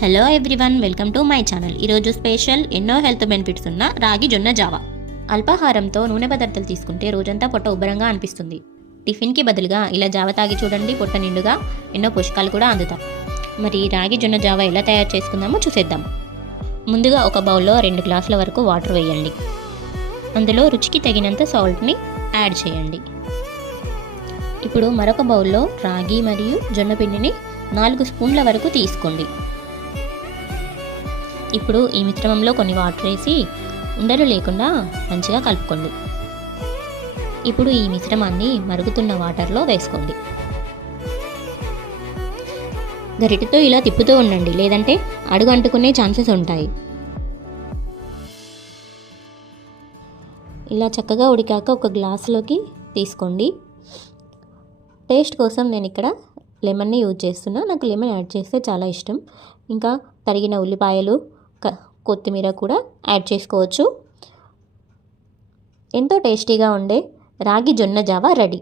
Hello everyone, welcome to my channel. ఈరోజు special ఎన్నో health benefits ఉన్న రాగి జొన్న జావా. అల్పాహారంతో నూనె పదార్థాలు తీసుకుంటే రోజంతా పొట్ట ఉబ్బరంగా అనిపిస్తుంది. టిఫిన్కి బదులుగా ఇలా జావా తాగి చూడండి, పొట్ట నిండుగా ఎన్నో పోషకాలు కూడా అందుతాయి. మరి రాగి జొన్న జావా ఎలా తయారు చేసుకుందామో చూసేద్దాం. ముందుగా ఒక బౌల్లో 2 గ్లాసుల వరకు వాటర్ వేయండి. అందులో రుచికి తగినంత సాల్ట్ని యాడ్ చేయండి. ఇప్పుడు మరొక బౌల్లో రాగి మరియు జొన్న పిండిని 4 స్పూన్ల వరకు తీసుకోండి. ఇప్పుడు ఈ మిశ్రమంలో కొన్ని వాటర్ వేసి ఉండలు లేకుండా మంచిగా కలుపుకోండి. ఇప్పుడు ఈ మిశ్రమాన్ని మరుగుతున్న వాటర్లో వేసుకోండి. గరిటెతో ఇలా తిప్పుతూ ఉండండి, లేదంటే అడుగు అంటుకునే ఛాన్సెస్ ఉంటాయి. ఇలా చక్కగా ఉడికాక ఒక గ్లాసులోకి తీసుకోండి. టేస్ట్ కోసం నేను ఇక్కడ లెమన్ని యూజ్ చేస్తున్నా. నాకు లెమన్ యాడ్ చేస్తే చాలా ఇష్టం. ఇంకా తరిగిన ఉల్లిపాయలు, కొత్తిమీర కూడా యాడ్ చేసుకోవచ్చు. ఎంతో టేస్టీగా ఉండే రాగి జొన్న జావా రెడీ.